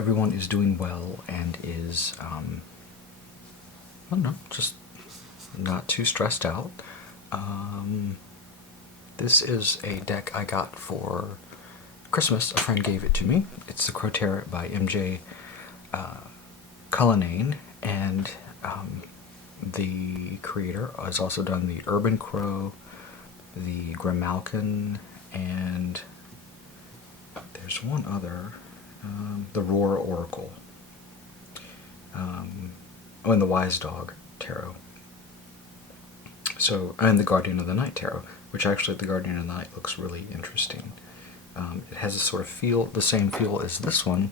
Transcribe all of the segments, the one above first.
everyone is doing well and is, I don't know, just not too stressed out. This is a deck I got for Christmas. A friend gave it to me. It's the Crow Tarot by MJ Cullinane, and the creator has also done the Urban Crow, the Grimalkin, and there's one other, the Roar Oracle, and the Wise Dog Tarot. So, and the Guardian of the Night Tarot, which actually the Guardian of the Night looks really interesting. It has a sort of feel, the same feel as this one,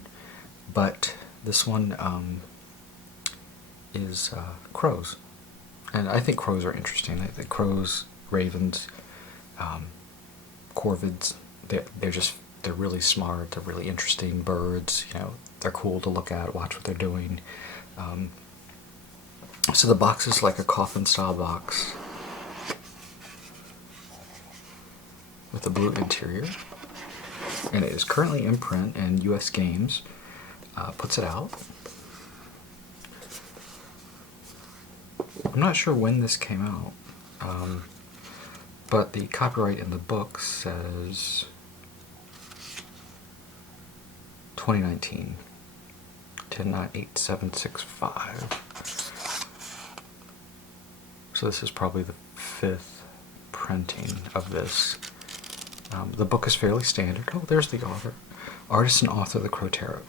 but this one is crows. And I think crows are interesting. I think crows, ravens, corvids, they're really smart, they're really interesting birds, you know, they're cool to look at, watch what they're doing. So the box is like a coffin style box with a blue interior, and it is currently in print, and US Games puts it out. I'm not sure when this came out, but the copyright in the book says 2019, 10/9/8765. So this is probably the 5th printing of this. The book is fairly standard. Oh, there's the author. Artist and author of the Crow Tarot,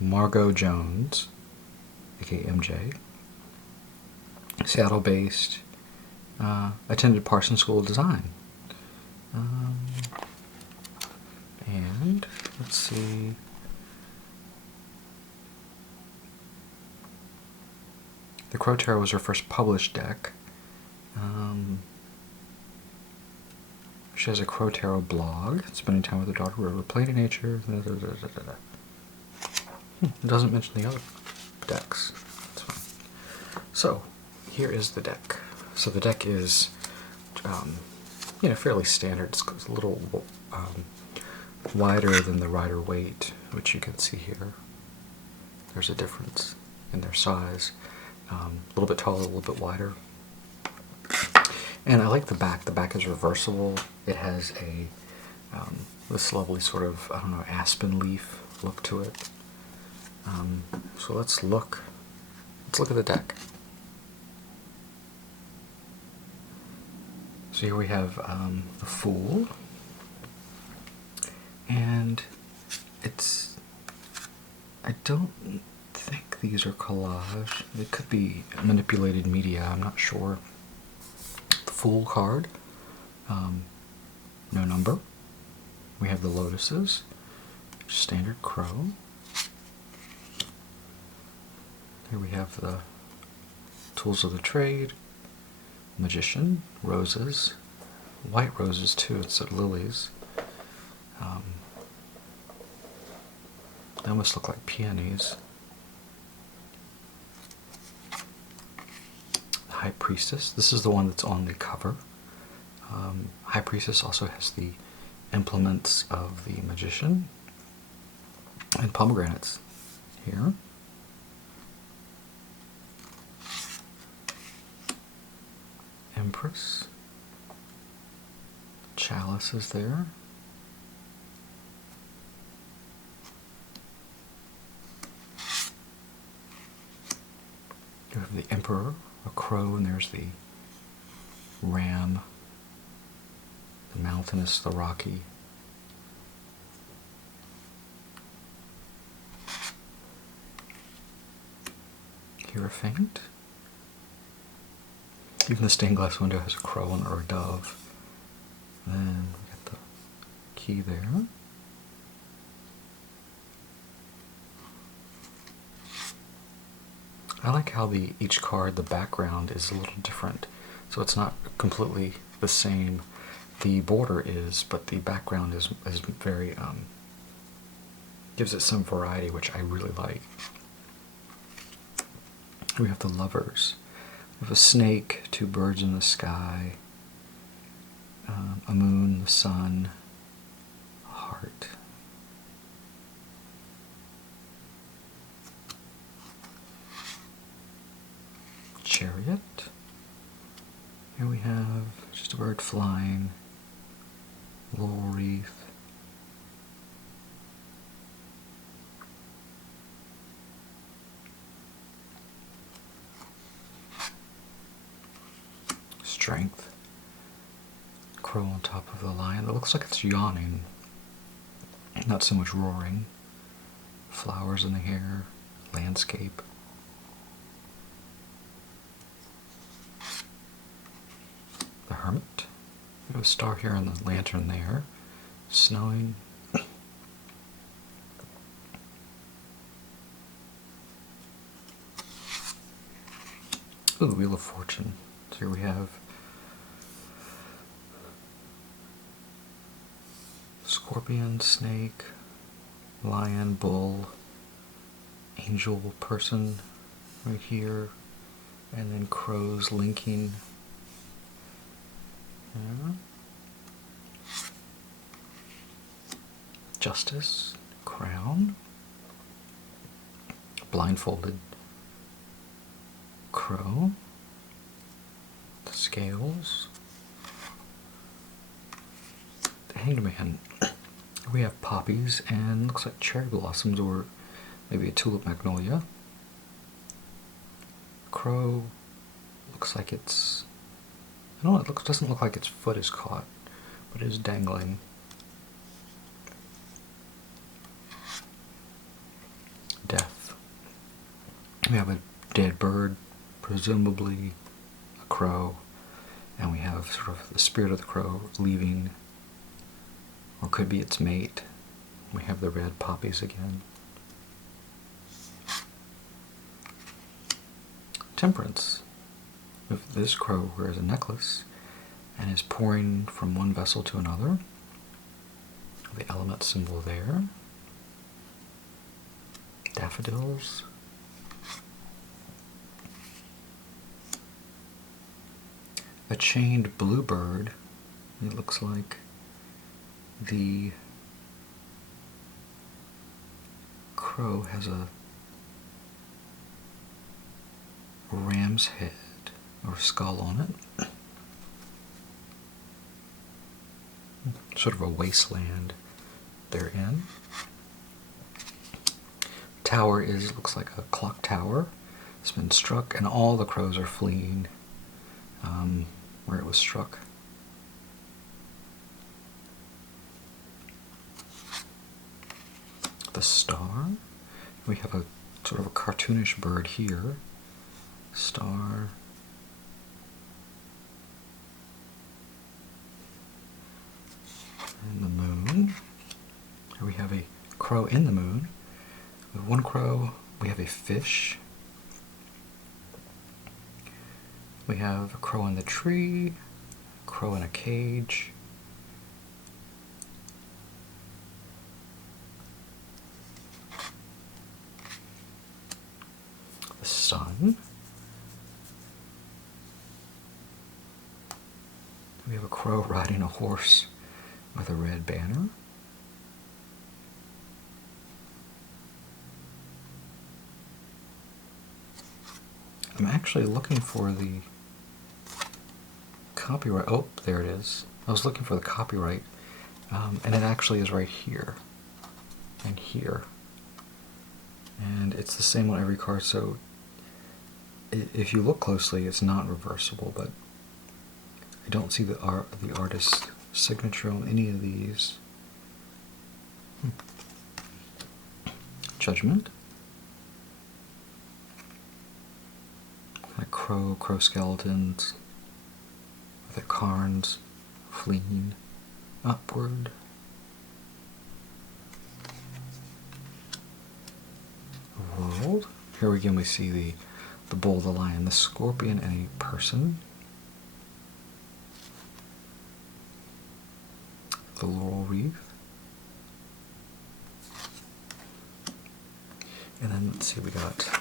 Margot Jones, aka MJ. Seattle-based, attended Parsons School of Design. And let's see. The Crow Tarot was her first published deck. She has a Crow Tarot blog, spending time with her daughter River, playing in nature. It doesn't mention the other decks. That's fine. So, here is the deck. So the deck is, fairly standard. It's a little wider than the Rider-Waite, which you can see here. There's a difference in their size. A little bit taller, a little bit wider. And I like the back. The back is reversible. It has a this lovely sort of, I don't know, aspen leaf look to it. So let's look at the deck. So here we have the Fool, and I don't think these are collage. It could be manipulated media, I'm not sure. The Fool card, no number. We have the Lotuses, standard crow. Here we have the Tools of the Trade, Magician, roses, white roses too, instead of lilies. They almost look like peonies. High Priestess, this is the one that's on the cover. High Priestess also has the implements of the Magician, and pomegranates here. Empress, Chalice is there. You have the Emperor, a crow, and there's the Ram, the mountainous, the rocky. Hierophant. Even the stained glass window has a crow or a dove. Then we got the key there. I like how each card, the background is a little different. So it's not completely the same. The border is, but the background is very, gives it some variety, which I really like. We have the Lovers. We have a snake, 2 birds in the sky, a moon, the sun, a heart. laurel wreath. Strength. Crow on top of the lion. It looks like it's yawning, not so much roaring. Flowers in the hair, landscape. The hermit. We have a star here and the lantern there. Snowing. Ooh, the Wheel of Fortune. So here we have scorpion, snake, lion, bull, angel person right here, and then crows linking. Yeah. Justice, crown, blindfolded crow, the scales, the hanged man. We have poppies and looks like cherry blossoms or maybe a tulip magnolia. Crow looks like it's, I don't know, it doesn't look like its foot is caught, but it is dangling. Death. We have a dead bird, presumably a crow, and we have sort of the spirit of the crow leaving, or could be its mate. We have the red poppies again. Temperance. This crow wears a necklace and is pouring from one vessel to another. The element symbol there. Daffodils. A chained bluebird. It looks like the crow has a ram's head or skull on it. Sort of a wasteland they're in. Tower looks like a clock tower. It's been struck and all the crows are fleeing where it was struck. The star. We have a sort of a cartoonish bird here. Star. And the moon. Here we have a crow in the moon. With one crow, we have a fish. We have a crow in the tree, a crow in a cage. The sun. We have a crow riding a horse with a red banner. I'm actually looking for the copyright. Oh, there it is. I was looking for the copyright, and it actually is right here and here. And it's the same on every card, so if you look closely, it's not reversible, but I don't see the artist's signature on any of these. Judgment. Like crow skeletons with their carns fleeing upward. World. Here again we see the bull, the lion, the scorpion, and a person. The laurel wreath. And then let's see, we got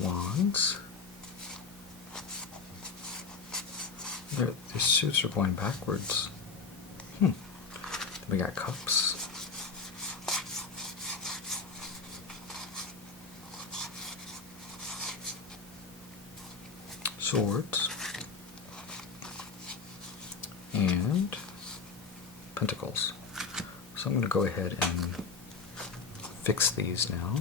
wands. Their suits are going backwards. Then we got cups. Swords. and pentacles. So I'm going to go ahead and fix these now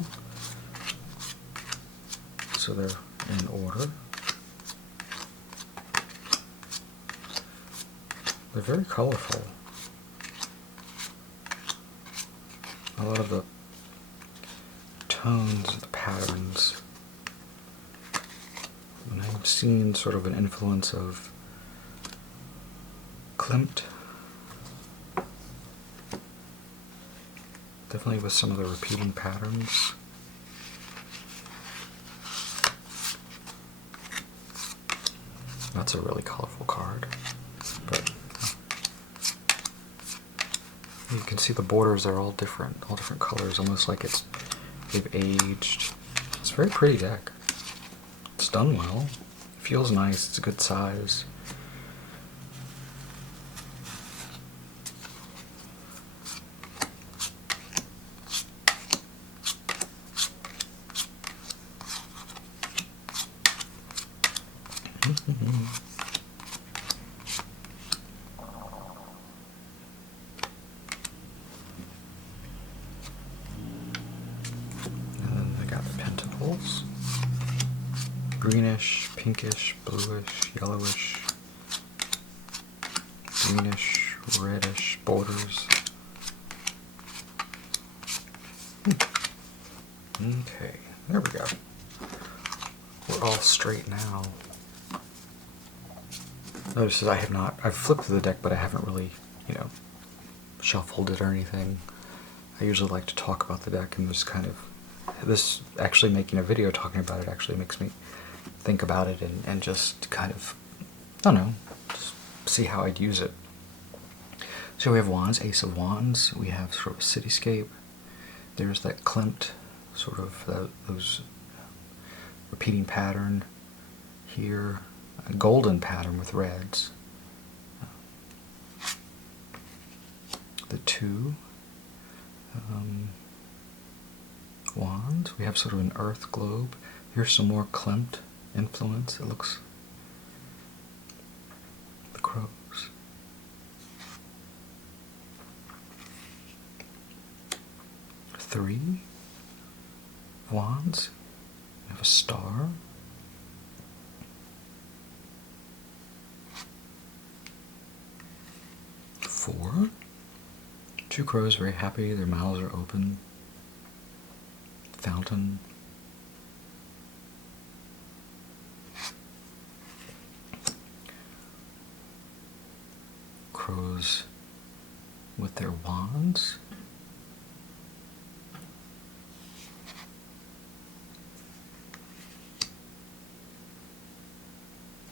so they're in order. They're very colorful. A lot of the tones, the patterns, and I've seen sort of an influence of Klimt, definitely with some of the repeating patterns. That's a really colorful card, but you can see the borders are all different colors, almost like they've aged. It's a very pretty deck. It's done well. It feels nice. It's a good size. And then I got the pentacles. Greenish, pinkish, bluish, yellowish, greenish, reddish borders. Okay, there we go. We're all straight now. Notice that I've flipped through the deck, but I haven't really, shuffled it or anything. I usually like to talk about the deck, and this actually making a video talking about it actually makes me think about it and just kind of, I don't know, just see how I'd use it. So we have Wands, Ace of Wands, we have sort of a cityscape, there's that Klimt, sort of those repeating pattern here, a golden pattern with reds. The two wands, we have sort of an earth globe. Here's some more Klimt influence. It looks the crows. Three wands. We have a star. Four. Two crows very happy, their mouths are open. Fountain. Crows with their wands.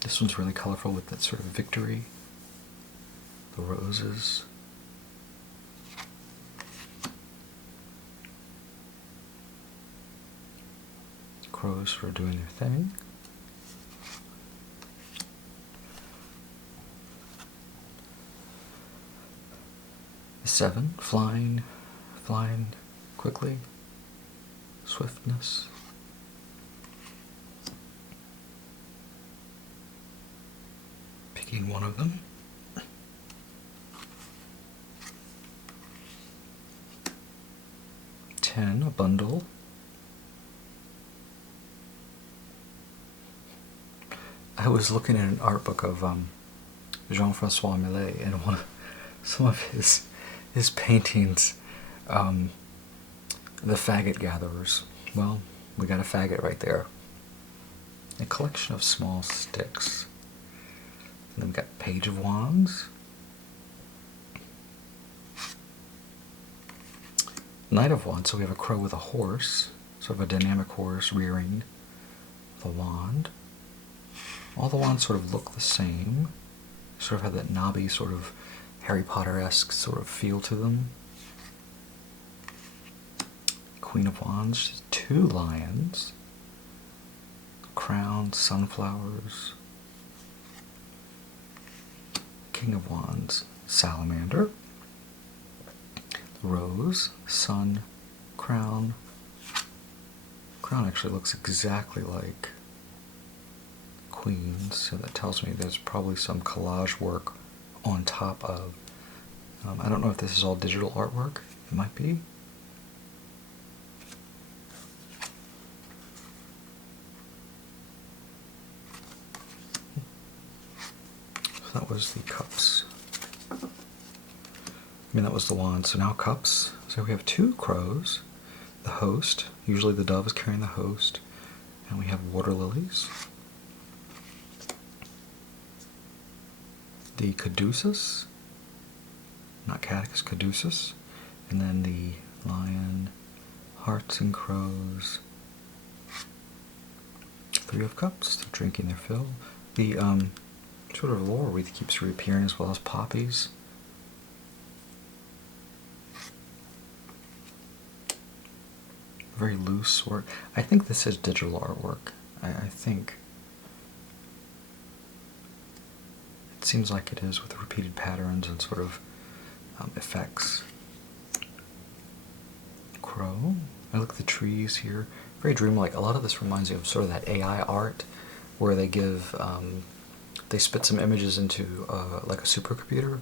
This one's really colorful with that sort of victory. The roses. Crows for doing their thing. Seven, flying quickly, swiftness. Picking one of them. Ten, a bundle. I was looking at an art book of Jean-Francois Millet, and some of his paintings, the faggot gatherers. Well, we got a faggot right there. A collection of small sticks. And then we got Page of Wands. Knight of Wands, so we have a crow with a horse, sort of a dynamic horse rearing the wand. All the wands sort of look the same, sort of have that knobby sort of Harry Potter-esque sort of feel to them. Queen of Wands, two lions, crown, sunflowers. King of Wands, salamander. Rose, sun, crown. Crown actually looks exactly like Queen's, so that tells me there's probably some collage work on top of, I don't know if this is all digital artwork, it might be. So that was the cups. I mean, that was the wand. So now cups. So we have two crows, the host. Usually the dove is carrying the host. And we have water lilies. The caduceus. Not caduceus, caduceus. And then the lion, hearts and crows. Three of cups. They're drinking their fill. The sort of laurel wreath keeps reappearing, as well as poppies. Very loose work. I think this is digital artwork. I think. It seems like it is, with repeated patterns and sort of effects. Crow. I look at the trees here. Very dreamlike. A lot of this reminds me of sort of that AI art where they give, they spit some images into like a supercomputer,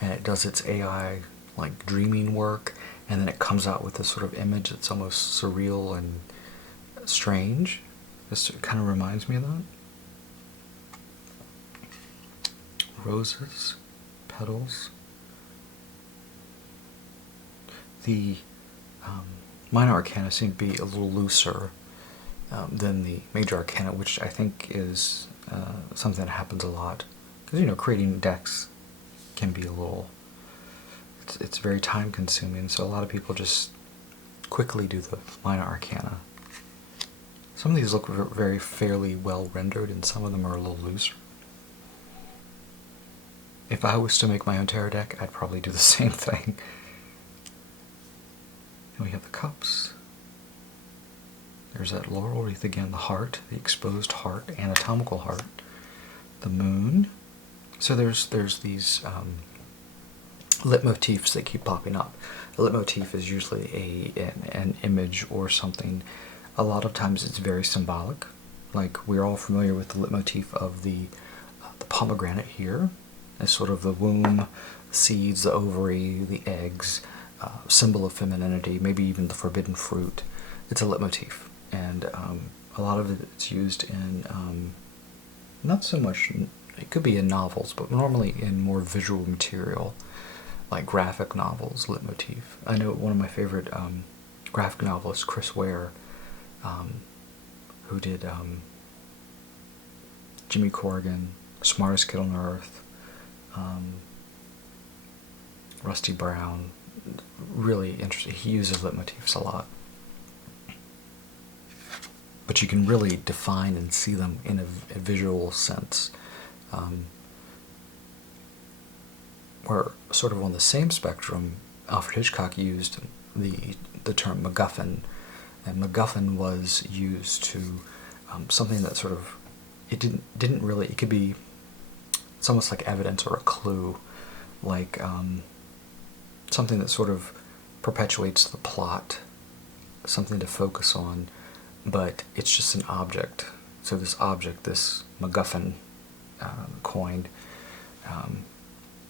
and it does its AI like dreaming work, and then it comes out with this sort of image that's almost surreal and strange. This kind of reminds me of that. Roses, petals. The minor arcana seem to be a little looser than the major arcana, which I think is something that happens a lot. Because, you know, creating decks can be a little, it's very time consuming, so a lot of people just quickly do the minor arcana. Some of these look very fairly well rendered, and some of them are a little looser. If I was to make my own tarot deck, I'd probably do the same thing. And we have the cups. There's that laurel wreath again, the heart, the exposed heart, anatomical heart. The moon. So there's these leitmotifs that keep popping up. The leitmotif is usually an image or something. A lot of times it's very symbolic. Like, we're all familiar with the leitmotif of the pomegranate here, as sort of the womb, seeds, the ovary, the eggs, symbol of femininity, maybe even the forbidden fruit. It's a leitmotif, and a lot of it's used in, not so much, it could be in novels, but normally in more visual material, like graphic novels, leitmotif. I know one of my favorite graphic novelists, Chris Ware, who did Jimmy Corrigan, Smartest Kid on Earth, Rusty Brown. Really interesting. He uses leitmotifs a lot. But you can really define and see them in a visual sense. Where, sort of on the same spectrum, Alfred Hitchcock used the term MacGuffin, and MacGuffin was used to something that sort of, it didn't really, it could be, it's almost like evidence or a clue, like something that sort of perpetuates the plot, something to focus on, but it's just an object. So this object, this MacGuffin coin,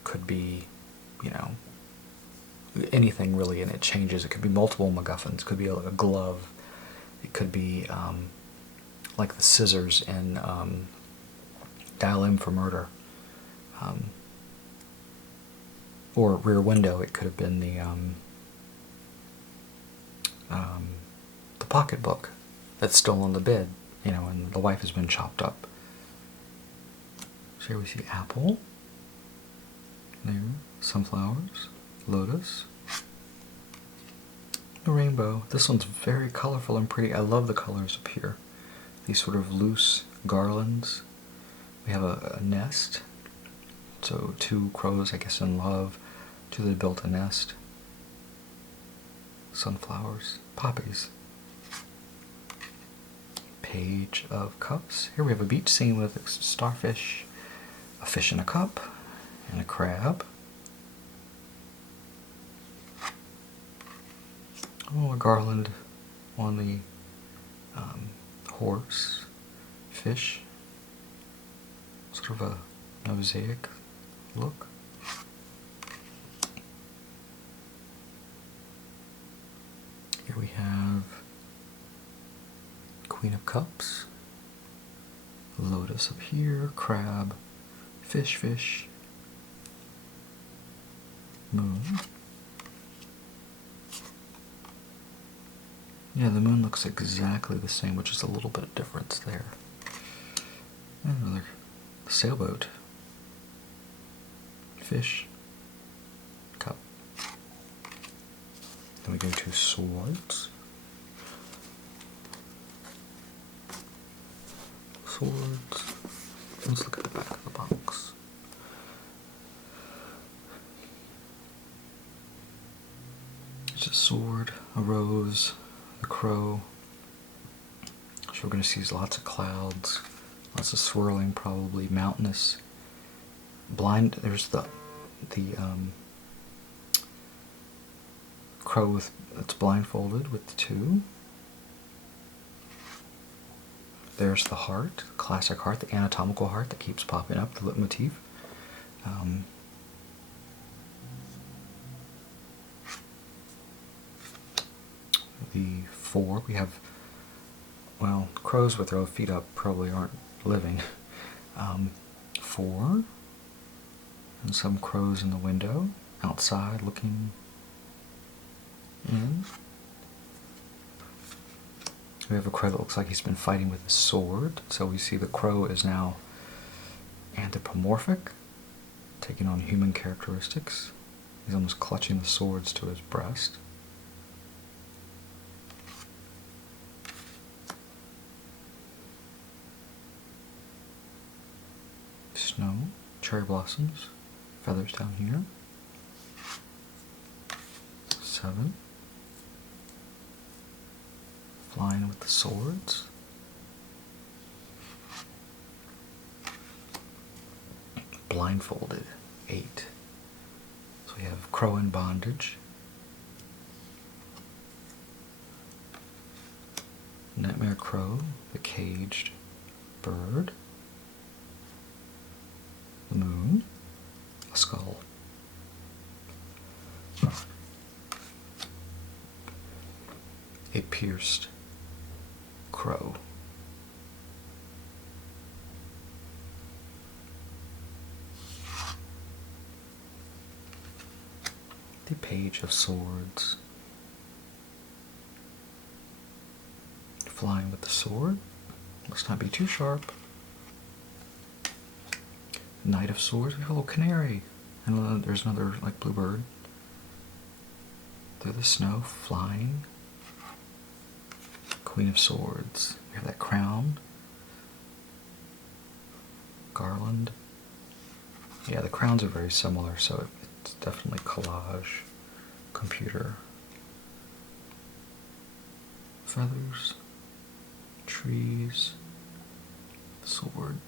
could be, you know, anything really, and it changes. It could be multiple MacGuffins. It could be like a glove. It could be like the scissors in Dial M for Murder. Or Rear Window. It could have been the pocketbook that's still on the bed, you know, and the wife has been chopped up. So here we see apple. There, sunflowers, lotus. The rainbow. This one's very colorful and pretty. I love the colors up here. These sort of loose garlands. We have a nest. So two crows, I guess, in love. Two that built a nest. Sunflowers. Poppies. Page of Cups. Here we have a beach scene with a starfish, a fish in a cup, and a crab. Oh, a garland on the horse, fish, sort of a mosaic look. have Queen of Cups, Lotus up here, Crab, Fish, Moon. Yeah, the moon looks exactly the same, which is a little bit of difference there. And another sailboat. Fish. Cup. Then we go to swords. Swords. Let's look at the back of the box. It's a sword, a rose, a crow. So we're going to see lots of clouds, lots of swirling, probably mountainous. There's the crow that's blindfolded with the two. There's the heart, classic heart, the anatomical heart that keeps popping up, the leitmotif. The four, we have, well, crows with their feet up probably aren't living. Four, and some crows in the window, outside looking in. We have a crow that looks like he's been fighting with a sword, so we see the crow is now anthropomorphic, taking on human characteristics. He's almost clutching the swords to his breast. Snow, cherry blossoms, feathers down here. 7. Flying with the swords. Blindfolded. 8. So we have crow in bondage. Nightmare crow, the caged bird. The moon, a skull. A pierced crow. The page of swords. Flying with the sword. Must not be too sharp. Knight of Swords, we have a little canary, and there's another like bluebird. Through the snow, flying. Queen of Swords, we have that crown. Garland. Yeah, the crowns are very similar, so it's definitely collage, computer. Feathers, trees, sword.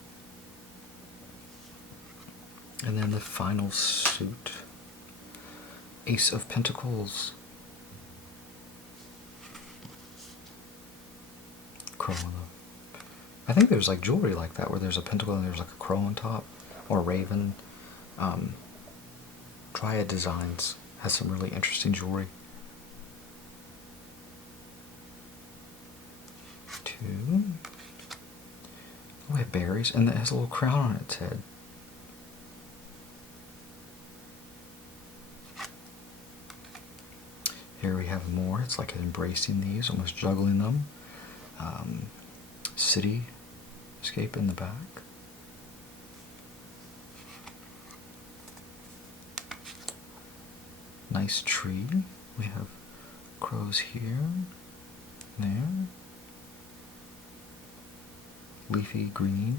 And then the final suit, Ace of Pentacles, crow on the. I think there's like jewelry like that where there's a pentacle and there's like a crow on top, or a raven. Dryad Designs has some really interesting jewelry. 2. Oh, we have berries, and it has a little crown on its head. Here we have more. It's like embracing these, almost juggling them. Cityscape in the back. Nice tree. We have crows here, there. Leafy green,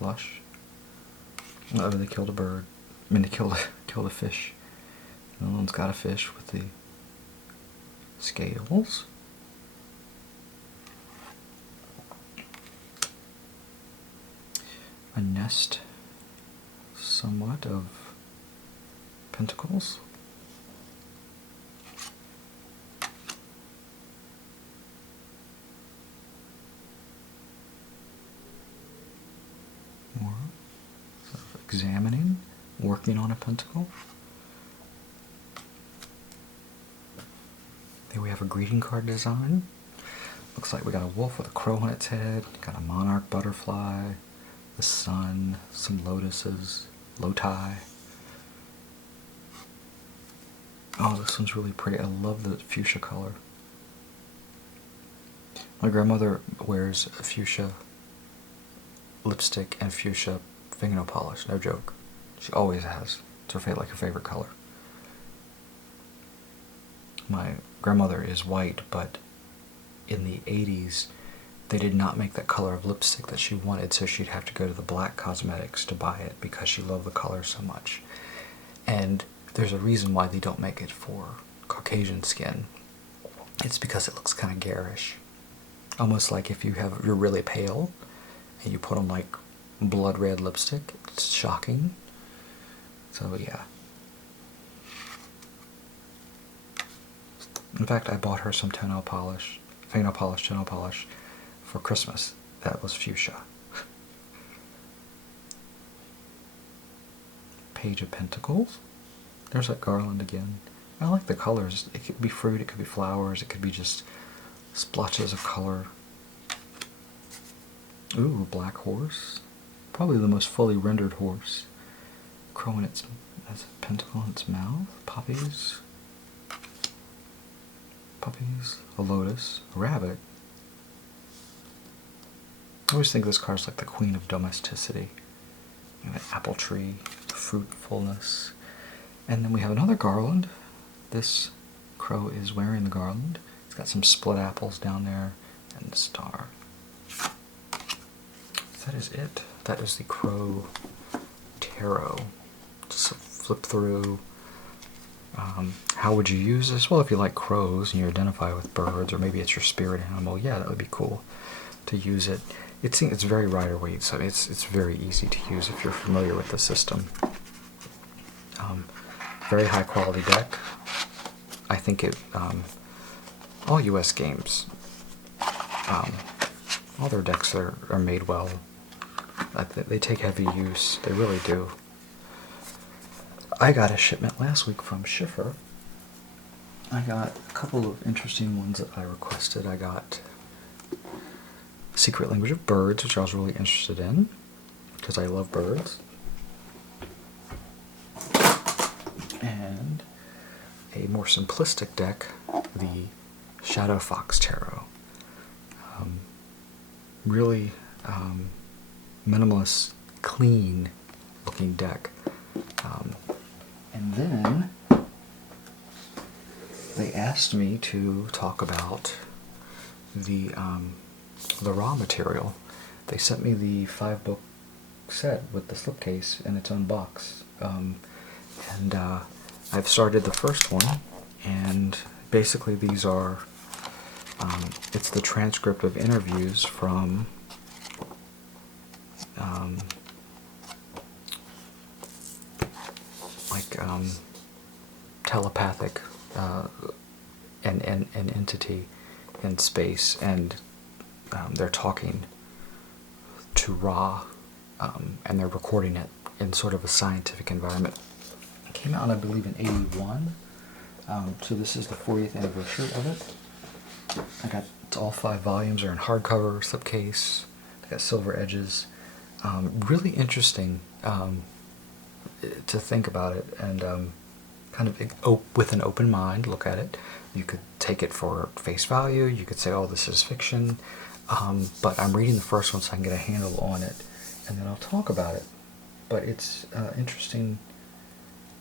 lush. Oh, they killed a bird. I mean, they killed a fish. Another one's got a fish with the scales. A nest, somewhat, of pentacles. More sort of examining, working on a pentacle. Then we have a greeting card design. Looks like we got a wolf with a crow on its head, got a monarch butterfly, the sun, some lotuses, loti. Oh, this one's really pretty. I love the fuchsia color. My grandmother wears fuchsia lipstick and fuchsia fingernail polish, no joke. She always has. It's her her favorite color. My grandmother is white, but in the 80s, they did not make that color of lipstick that she wanted, so she'd have to go to the black cosmetics to buy it because she loved the color so much. And there's a reason why they don't make it for Caucasian skin. It's because it looks kind of garish. Almost like if you're really pale and you put on like blood red lipstick, it's shocking. So yeah. In fact, I bought her some fingernail polish, toenail polish for Christmas. That was fuchsia. Page of Pentacles. There's that garland again. I like the colors. It could be fruit, it could be flowers, it could be just splotches of color. Ooh, black horse. Probably the most fully rendered horse. Crow in its has a pentacle in its mouth. Poppies. Puppies. A lotus. A rabbit. I always think this card's like the queen of domesticity. You have an apple tree, fruitfulness. And then we have another garland. This crow is wearing the garland. It's got some split apples down there and the star. That is it. That is the Crow Tarot. Just flip through. How would you use this? Well, if you like crows and you identify with birds, or maybe it's your spirit animal, yeah, that would be cool to use it. It's very Rider-Waite, so it's very easy to use if you're familiar with the system. Very high quality deck. I think all US games, all their decks are made well. They take heavy use. They really do. I got a shipment last week from Schiffer. I got a couple of interesting ones that I requested. I got Secret Language of Birds, which I was really interested in because I love birds. And a more simplistic deck, the Shadow Fox Tarot. Really minimalist, clean looking deck. And then they asked me to talk about the raw material. They sent me the 5-book set with the slipcase in its own box. And I've started the first one, and basically these are, it's the transcript of interviews from telepathic an entity in space, and they're talking to Ra, and they're recording it in sort of a scientific environment. It came out, I believe, in '81, so this is the 40th anniversary of it. All 5 volumes are in hardcover, slipcase. They got silver edges. Really interesting to think about it, and kind of with an open mind look at it. You could take it for face value. You could say, oh, this is fiction. But I'm reading the first one so I can get a handle on it, and then I'll talk about it. But it's interesting.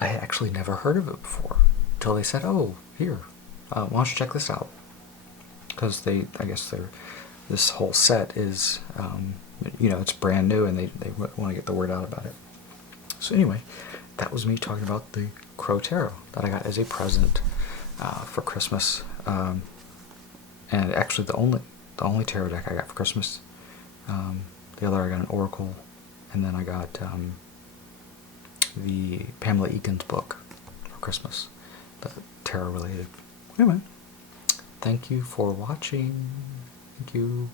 I had actually never heard of it before until they said, oh, here, why don't you check this out? Because this whole set is, it's brand new, and they want to get the word out about it. So anyway, that was me talking about the Crow Tarot that I got as a present for Christmas, and actually the only tarot deck I got for Christmas. The other, I got an Oracle, and then I got the Pamela Eakins book for Christmas, the tarot related. Anyway, thank you for watching. Thank you.